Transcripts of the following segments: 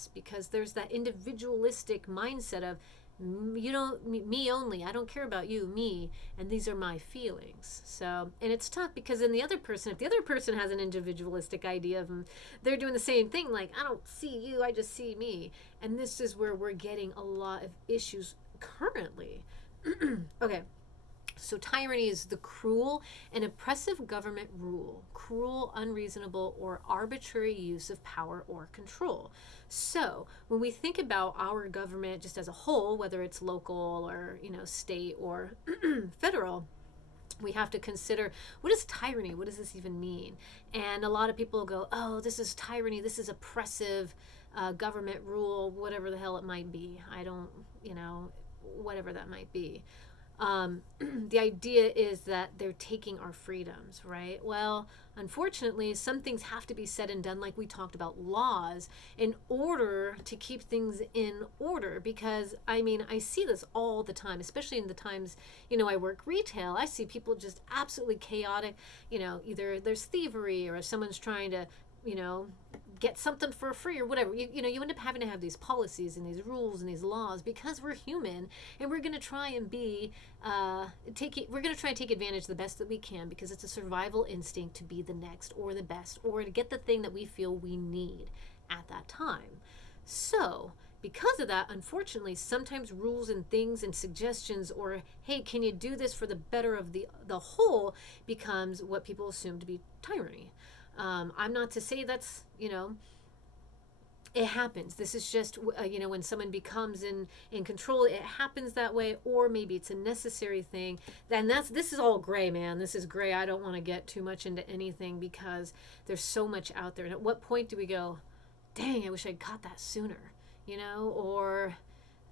us, because there's that individualistic mindset of you don't, me only, I don't care about you, me, and these are my feelings. So, and it's tough because then the other person, if the other person has an individualistic idea of them, they're doing the same thing, like I don't see you, I just see me. And this is where we're getting a lot of issues currently. Okay, so tyranny is the cruel and oppressive government rule, cruel, unreasonable, or arbitrary use of power or control. So when we think about our government just as a whole, whether it's local or state or federal, we have to consider, what is tyranny? What does this even mean? And a lot of people go, oh, this is tyranny, this is oppressive government rule, whatever the hell it might be. I don't, whatever that might be. The idea is that they're taking our freedoms, right? Well, unfortunately, some things have to be said and done, like we talked about laws, in order to keep things in order. Because, I mean, I see this all the time, especially in the times, I work retail. I see people just absolutely chaotic. Either there's thievery or someone's trying to, get something for free or whatever. You end up having to have these policies and these rules and these laws because we're human, and we're going to try and be we're going to try and take advantage the best that we can, because it's a survival instinct to be the next or the best or to get the thing that we feel we need at that time. So because of that, unfortunately, sometimes rules and things and suggestions, or hey, can you do this for the better of the whole, becomes what people assume to be tyranny. I'm not to say that's, it happens. This is just, when someone becomes in control, it happens that way, or maybe it's a necessary thing. Then this is all gray, man. This is gray. I don't want to get too much into anything because there's so much out there. And at what point do we go, dang, I wish I'd caught that sooner, or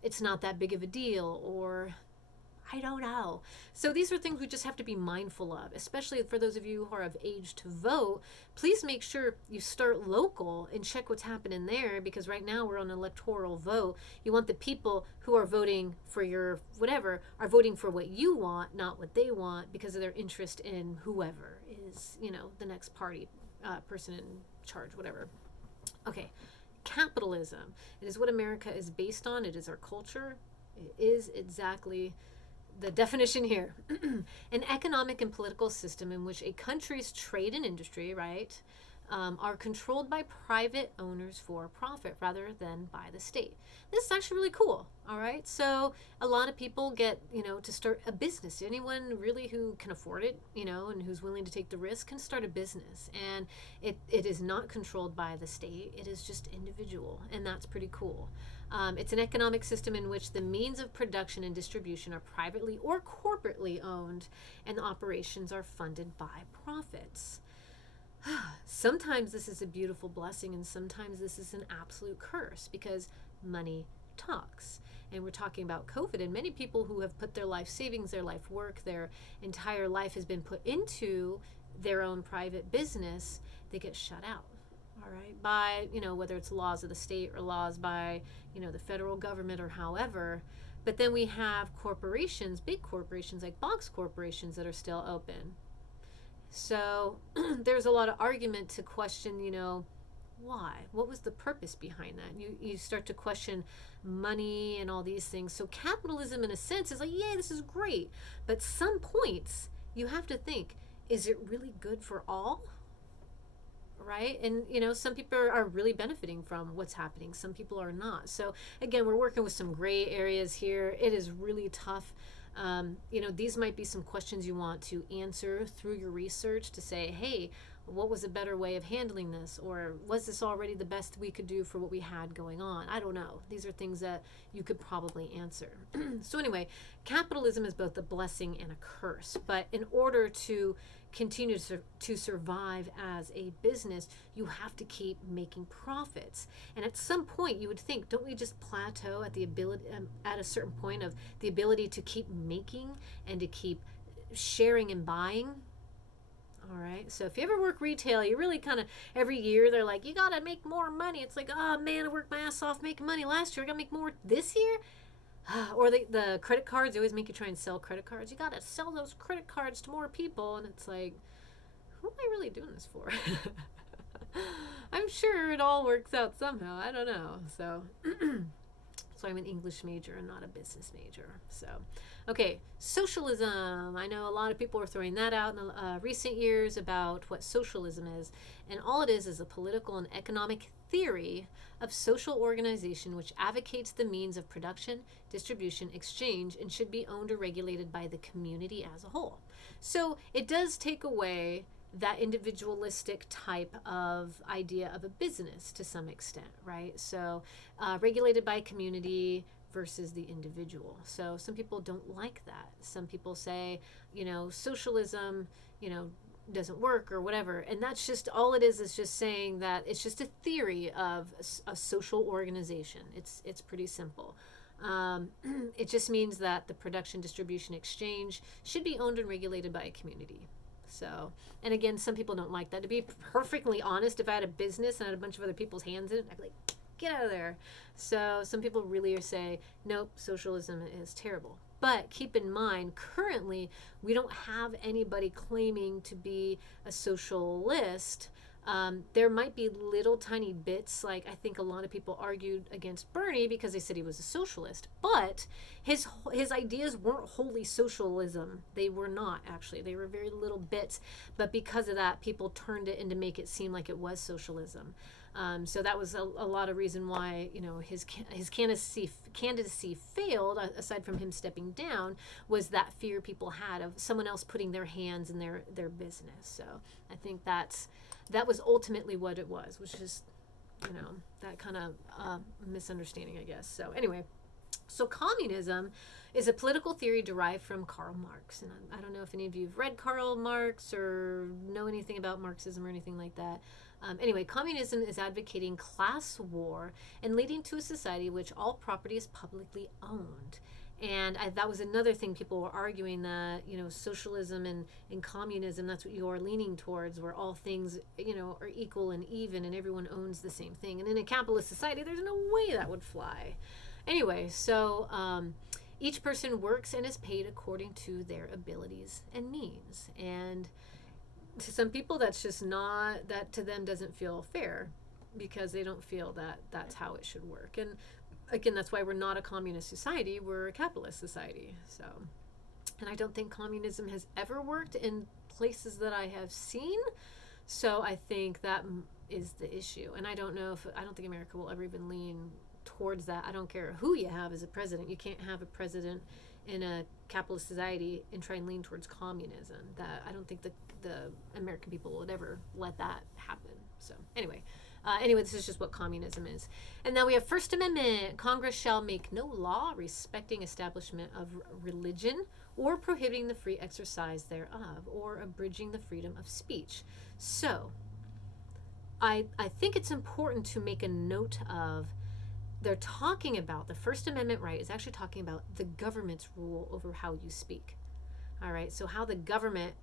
it's not that big of a deal, or I don't know. So these are things we just have to be mindful of, especially for those of you who are of age to vote. Please make sure you start local and check what's happening there, because right now we're on an electoral vote. You want the people who are voting for your whatever are voting for what you want, not what they want, because of their interest in whoever is, the next party, person in charge, whatever. Okay, capitalism. It is what America is based on. It is our culture. It is exactly the definition here. An economic and political system in which a country's trade and industry, right, are controlled by private owners for profit rather than by the state. This is actually really cool. All right. So a lot of people get, to start a business. Anyone really who can afford it, and who's willing to take the risk can start a business. And it is not controlled by the state. It is just individual. And that's pretty cool. It's an economic system in which the means of production and distribution are privately or corporately owned, and the operations are funded by profits. Sometimes this is a beautiful blessing, and sometimes this is an absolute curse, because money talks. And we're talking about COVID, and many people who have put their life savings, their life work, their entire life has been put into their own private business, they get shut out. All right, by, whether it's laws of the state or laws by, the federal government or however. But then we have corporations, big corporations like box corporations, that are still open. So there's a lot of argument to question, why? What was the purpose behind that? You start to question money and all these things. So capitalism, in a sense, is like, yeah, this is great. But some points you have to think, is it really good for all? Right? And some people are really benefiting from what's happening, some people are not. So again, we're working with some gray areas here. It is really tough. These might be some questions you want to answer through your research, to say, hey, what was a better way of handling this, or was this already the best we could do for what we had going on? I don't know. These are things that you could probably answer. So anyway, capitalism is both a blessing and a curse, but in order to continue to survive as a business, you have to keep making profits. And at some point, you would think, don't we just plateau at the ability, at a certain point, of the ability to keep making and to keep sharing and buying? All right. So if you ever work retail, you really kind of, every year they're like, you got to make more money. It's like, oh man, I worked my ass off making money last year. I got to make more this year. Or the credit cards, they always make you try and sell credit cards. You got to sell those credit cards to more people. And it's like, who am I really doing this for? I'm sure it all works out somehow. I don't know. So, so I'm an English major and not a business major. So, okay, socialism. I know a lot of people are throwing that out in the recent years about what socialism is. And all it is a political and economic theory of social organization which advocates the means of production, distribution, exchange, and should be owned or regulated by the community as a whole. So it does take away that individualistic type of idea of a business to some extent, right? So regulated by community versus the individual. So some people don't like that. Some people say, socialism, doesn't work or whatever. And that's just all it is just saying that it's just a theory of a social organization. It's pretty simple. It just means that the production, distribution, exchange should be owned and regulated by a community. So, and again, some people don't like that. To be perfectly honest, if I had a business and I had a bunch of other people's hands in it, I'd be like, get out of there. So some people really say, nope, socialism is terrible. But keep in mind, currently, we don't have anybody claiming to be a socialist. There might be little tiny bits, like I think a lot of people argued against Bernie because they said he was a socialist. But his ideas weren't wholly socialism. They were not, actually. They were very little bits. But because of that, people turned it in to make it seem like it was socialism. So that was a lot of reason why his candidacy failed. Aside from him stepping down, was that fear people had of someone else putting their hands in their business. So I think that was ultimately what it was just that kind of misunderstanding, I guess. So anyway, so communism is a political theory derived from Karl Marx. And I don't know if any of you have read Karl Marx or know anything about Marxism or anything like that. Anyway, communism is advocating class war and leading to a society in which all property is publicly owned. And that was another thing people were arguing, that socialism and communism, that's what you are leaning towards, where all things are equal and even and everyone owns the same thing. And in a capitalist society, there's no way that would fly. Anyway, so each person works and is paid according to their abilities and means. And to some people, that's just not, that to them doesn't feel fair, because they don't feel that that's how it should work. And again, that's why we're not a communist society, we're a capitalist society. So, and I don't think communism has ever worked in places that I have seen. So I think that is the issue. And I don't think America will ever even lean towards that. I don't care who you have as a president. You can't have a president in a capitalist society and try and lean towards communism. That I don't think the American people would ever let that happen. So anyway, this is just what communism is. And now we have First Amendment. Congress shall make no law respecting establishment of religion or prohibiting the free exercise thereof or abridging the freedom of speech. So I think it's important to make a note of, they're talking about the First Amendment right is actually talking about the government's rule over how you speak. All right, so how the government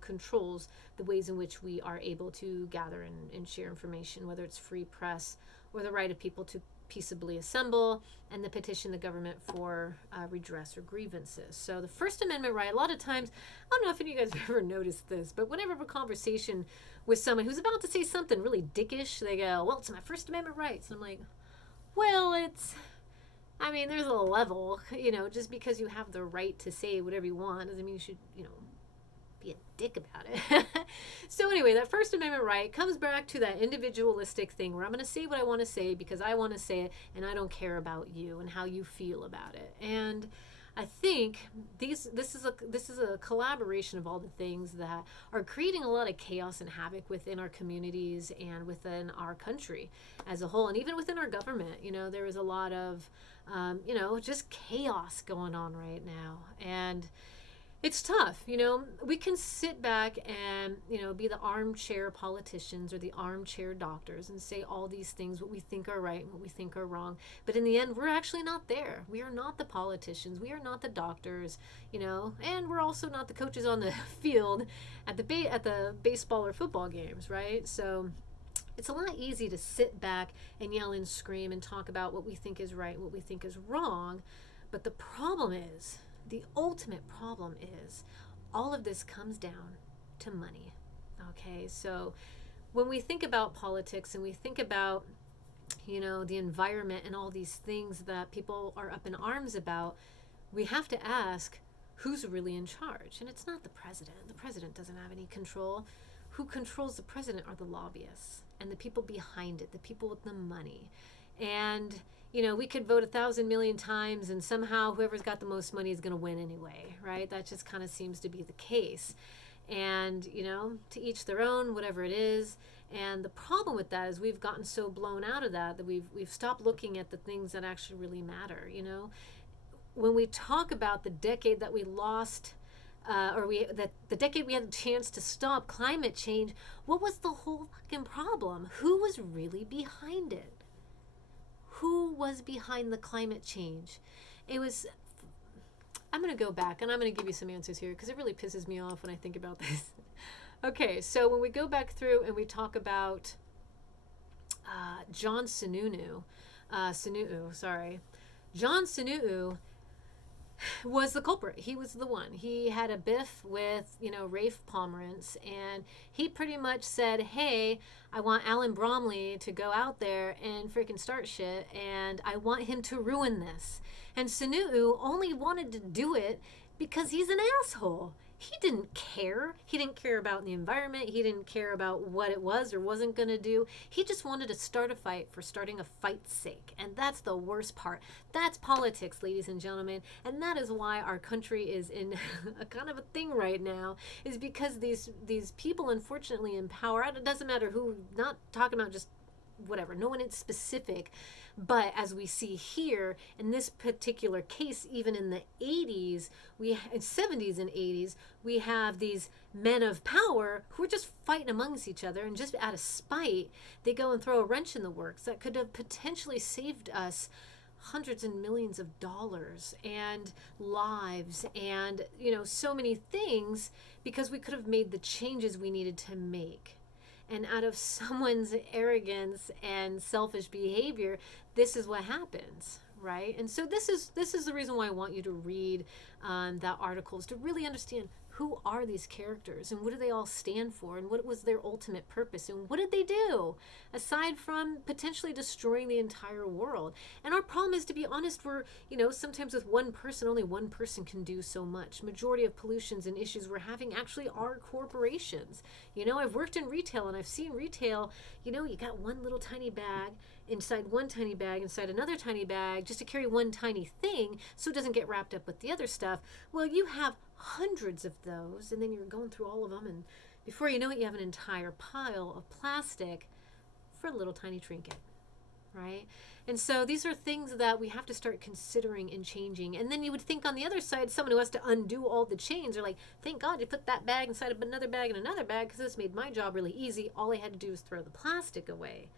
controls the ways in which we are able to gather and share information, whether it's free press or the right of people to peaceably assemble and the petition the government for redress or grievances. So the First Amendment right, a lot of times, I don't know if any of you guys have ever noticed this, but whenever I have a conversation with someone who's about to say something really dickish, they go, well, it's my First Amendment rights. And I'm like, well, there's a level, just because you have the right to say whatever you want doesn't mean you should, be a dick about it. So anyway, that First Amendment right comes back to that individualistic thing where I'm going to say what I want to say because I want to say it and I don't care about you and how you feel about it. And I think this is a collaboration of all the things that are creating a lot of chaos and havoc within our communities and within our country as a whole, and even within our government. There is a lot of just chaos going on right now, and it's tough. We can sit back and be the armchair politicians or the armchair doctors and say all these things, what we think are right and what we think are wrong, but in the end we're actually not there. We are not the politicians, we are not the doctors, and we're also not the coaches on the field at the baseball or football games, right? So it's a lot easy to sit back and yell and scream and talk about what we think is right, what we think is wrong. But the ultimate problem is all of this comes down to money. Okay, so when we think about politics and we think about, the environment and all these things that people are up in arms about, we have to ask who's really in charge. And it's not the president. The president doesn't have any control. Who controls the president are the lobbyists and the people behind it, the people with the money. And, we could vote 1,000,000,000 times and somehow whoever's got the most money is going to win anyway, right? That just kind of seems to be the case. And, to each their own, whatever it is. And the problem with that is we've gotten so blown out of that we've stopped looking at the things that actually really matter. When we talk about the decade that we lost, the decade we had the chance to stop climate change, what was the whole fucking problem? Who was really behind it? Who was behind the climate change? It was. I'm going to go back and I'm going to give you some answers here because it really pisses me off when I think about this. Okay, so when we go back through and we talk about John Sununu, John Sununu was the culprit. He was the one. He had a biff with, Rafe Pomerantz, and he pretty much said, hey, I want Alan Bromley to go out there and freaking start shit, and I want him to ruin this. And Sununu only wanted to do it because he's an asshole. He didn't care. He didn't care about the environment. He didn't care about what it was or wasn't going to do. He just wanted to start a fight for starting a fight's sake. And that's the worst part. That's politics, ladies and gentlemen. And that is why our country is in a kind of a thing right now, is because these people, unfortunately, in power, it doesn't matter who, not talking about just whatever, no one in specific. But as we see here, in this particular case, even in the 80s, 70s and 80s, we have these men of power who are just fighting amongst each other, and just out of spite, they go and throw a wrench in the works that could have potentially saved us hundreds and millions of dollars and lives and, so many things, because we could have made the changes we needed to make. And out of someone's arrogance and selfish behavior, this is what happens, right? And so this is the reason why I want you to read that article, is to really understand who are these characters and what do they all stand for and what was their ultimate purpose and what did they do aside from potentially destroying the entire world. And our problem is, to be honest, we're, sometimes with one person, only one person can do so much. Majority of pollutions and issues we're having actually are corporations. I've worked in retail and I've seen retail, you got one little tiny bag inside one tiny bag inside another tiny bag just to carry one tiny thing so it doesn't get wrapped up with the other stuff. Well, you have hundreds of those, and then you're going through all of them, and before you know it, you have an entire pile of plastic for a little tiny trinket, right? And so these are things that we have to start considering and changing. And then you would think on the other side, someone who has to undo all the chains are like, thank God you put that bag inside of another bag and another bag, because this made my job really easy. All I had to do was throw the plastic away.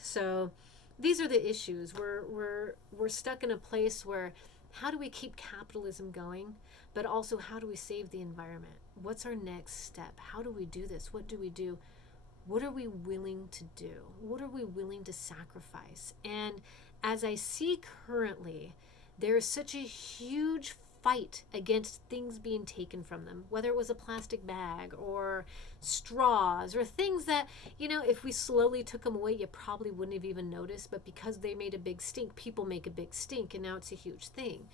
So these are the issues. We're stuck in a place where, how do we keep capitalism going, but also how do we save the environment? What's our next step? How do we do this? What do we do? What are we willing to do? What are we willing to sacrifice? And as I see currently, there is such a huge fight against things being taken from them, whether it was a plastic bag or straws or things that, if we slowly took them away, you probably wouldn't have even noticed. But because they made a big stink, people make a big stink, and now it's a huge thing.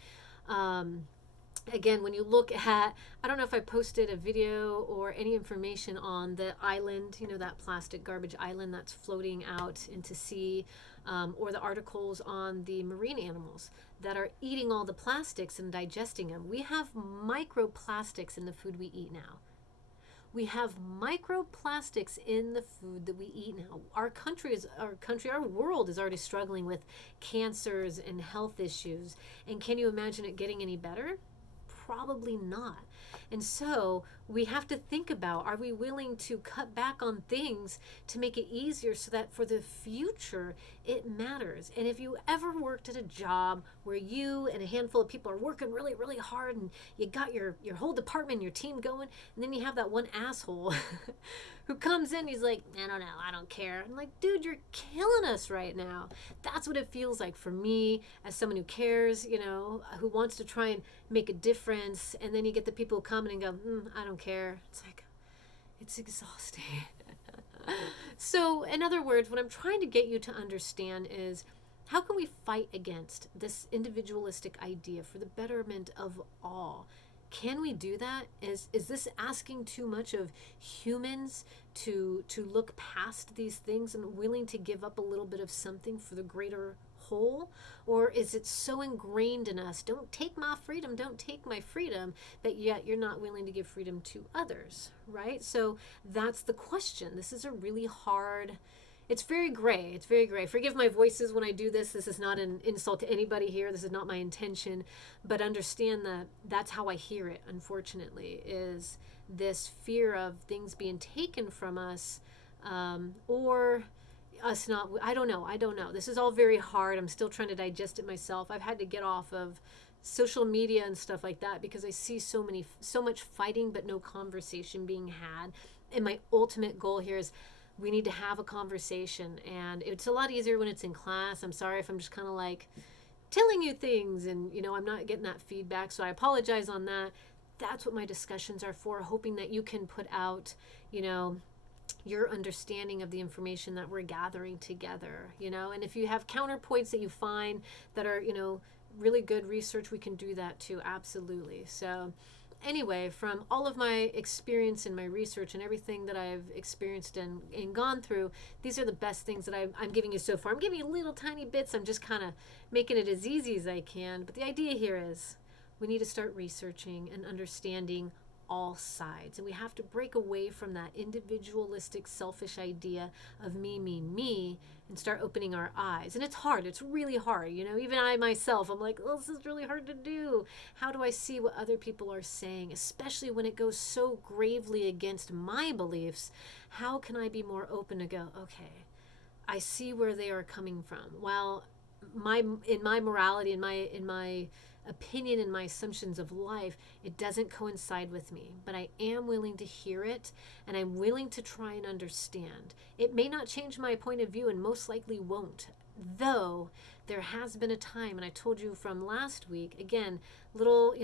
Again, when you look at, I don't know if I posted a video or any information on the island, that plastic garbage island that's floating out into sea, or the articles on the marine animals that are eating all the plastics and digesting them. We have microplastics in the food we eat now. We have microplastics in the food that we eat now. Our world is already struggling with cancers and health issues. And can you imagine it getting any better? Probably not. And so we have to think about, are we willing to cut back on things to make it easier so that for the future it matters? And if you ever worked at a job where you and a handful of people are working really, really hard, and you got your whole department, your team going, and then you have that one asshole who comes in, he's like, I don't know, I don't care. I'm like, dude, you're killing us right now. That's what it feels like for me as someone who cares, who wants to try and make a difference. And then you get the people who come in and go, I don't care. It's like, it's exhausting. So, in other words, what I'm trying to get you to understand is how can we fight against this individualistic idea for the betterment of all? Can we do that? Is this asking too much of humans to look past these things and willing to give up a little bit of something for the greater whole? Or is it so ingrained in us, don't take my freedom, don't take my freedom, that yet you're not willing to give freedom to others, right? So that's the question. This is a really hard, it's very gray. It's very gray. Forgive my voices when I do this. This is not an insult to anybody here. This is not my intention. But understand that that's how I hear it, unfortunately, is this fear of things being taken from us, or us not. I don't know. I don't know. This is all very hard. I'm still trying to digest it myself. I've had to get off of social media and stuff like that because I see so much fighting but no conversation being had. And my ultimate goal here is we need to have a conversation, and it's a lot easier when it's in class. I'm sorry if I'm just kind of like telling you things and I'm not getting that feedback, so I apologize on that. That's what my discussions are for, hoping that you can put out your understanding of the information that we're gathering together, and if you have counterpoints that you find that are really good research, we can do that too, absolutely. So anyway, from all of my experience and my research and everything that I've experienced and gone through, these are the best things that I'm giving you so far. I'm giving you little tiny bits. I'm just kind of making it as easy as I can. But the idea here is we need to start researching and understanding all sides. And we have to break away from that individualistic, selfish idea of me, me, me, and start opening our eyes. And it's hard. It's really hard. Even I myself, I'm like, oh, this is really hard to do. How do I see what other people are saying, especially when it goes so gravely against my beliefs? How can I be more open to go, okay, I see where they are coming from. While in my morality, in my opinion and my assumptions of life, it doesn't coincide with me, but I am willing to hear it, and I'm willing to try and understand. It may not change my point of view, and most likely won't, though there has been a time, and I told you from last week, again, little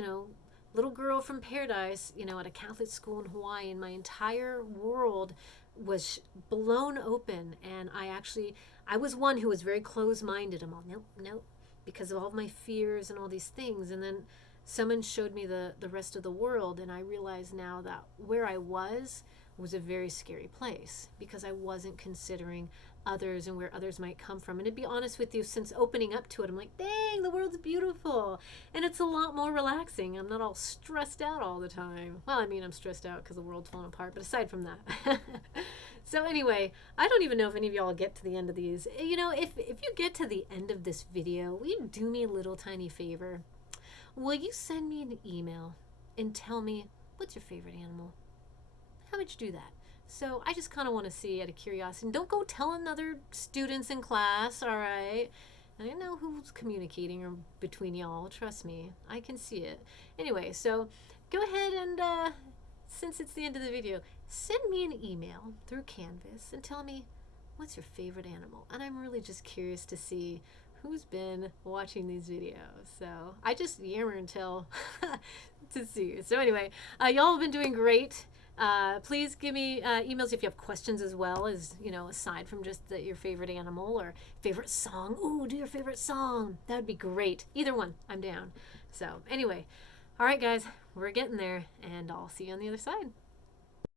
girl from paradise, at a Catholic school in Hawaii, and my entire world was blown open, and I was one who was very closed-minded. I'm all, nope, because of all of my fears and all these things. And then someone showed me the rest of the world, and I realized now that where I was a very scary place because I wasn't considering others and where others might come from. And to be honest with you, since opening up to it, I'm like, dang, the world's beautiful. And it's a lot more relaxing. I'm not all stressed out all the time. Well, I mean, I'm stressed out because the world's falling apart, but aside from that. So anyway, I don't even know if any of y'all get to the end of these. If you get to the end of this video, will you do me a little tiny favor? Will you send me an email and tell me what's your favorite animal? How would you do that? So I just kind of want to see out of curiosity. And don't go telling other students in class, all right? I don't know who's communicating or between y'all. Trust me, I can see it. Anyway, so go ahead and, since it's the end of the video, send me an email through Canvas and tell me what's your favorite animal. And I'm really just curious to see who's been watching these videos. So I just yammer until to see. So anyway, y'all have been doing great. Please give me emails if you have questions as well as, aside from just your favorite animal or favorite song. Ooh, do your favorite song. That would be great. Either one, I'm down. So anyway, all right, guys, we're getting there, and I'll see you on the other side.